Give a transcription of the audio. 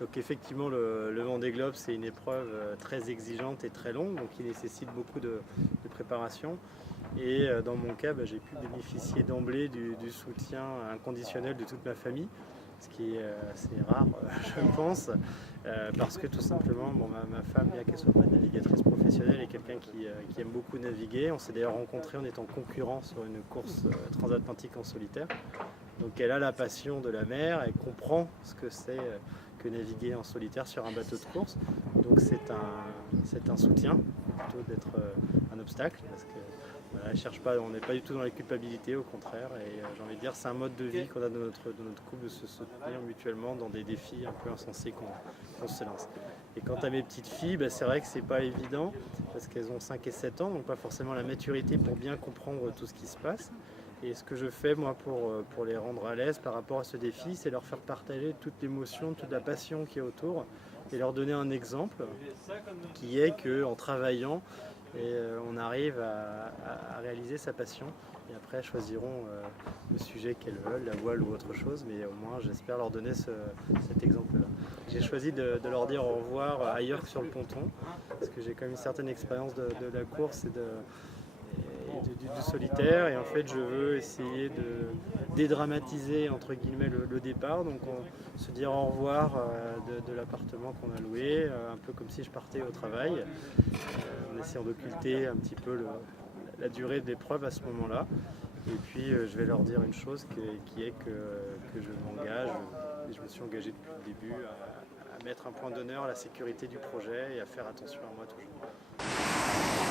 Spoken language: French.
Donc effectivement, le Vendée Globe, c'est une épreuve très exigeante et très longue, donc qui nécessite beaucoup de préparation. Et dans mon cas, j'ai pu bénéficier d'emblée du soutien inconditionnel de toute ma famille, ce qui est assez rare, je pense, parce que tout simplement, ma femme, bien qu'elle soit pas navigatrice professionnelle, est quelqu'un qui aime beaucoup naviguer. On s'est d'ailleurs rencontrés en étant concurrents sur une course transatlantique en solitaire. Donc elle a la passion de la mer, elle comprend ce que c'est que naviguer en solitaire sur un bateau de course. Donc c'est un soutien plutôt d'être un obstacle, parce que voilà, elle cherche pas, on n'est pas du tout dans la culpabilité, au contraire. Et j'ai envie de dire, c'est un mode de vie qu'on a dans notre couple, de se soutenir mutuellement dans des défis un peu insensés qu'on se lance. Et quant à mes petites filles, c'est vrai que c'est pas évident, parce qu'elles ont 5 et 7 ans, donc pas forcément la maturité pour bien comprendre tout ce qui se passe. Et ce que je fais moi pour les rendre à l'aise par rapport à ce défi, c'est leur faire partager toute l'émotion, toute la passion qui est autour, et leur donner un exemple qui est qu'en travaillant, on arrive à réaliser sa passion. Et après, elles choisiront le sujet qu'elles veulent, la voile ou autre chose, mais au moins j'espère leur donner cet exemple-là. J'ai choisi de leur dire au revoir ailleurs que sur le ponton, parce que j'ai quand même une certaine expérience de la course et du solitaire, et en fait je veux essayer de dédramatiser entre guillemets le départ, donc se dire au revoir de l'appartement qu'on a loué, un peu comme si je partais au travail, en essayant d'occulter un petit peu la durée de l'épreuve à ce moment-là. Et puis je vais leur dire une chose qui est que je m'engage, et je me suis engagé depuis le début à mettre un point d'honneur à la sécurité du projet et à faire attention à moi toujours.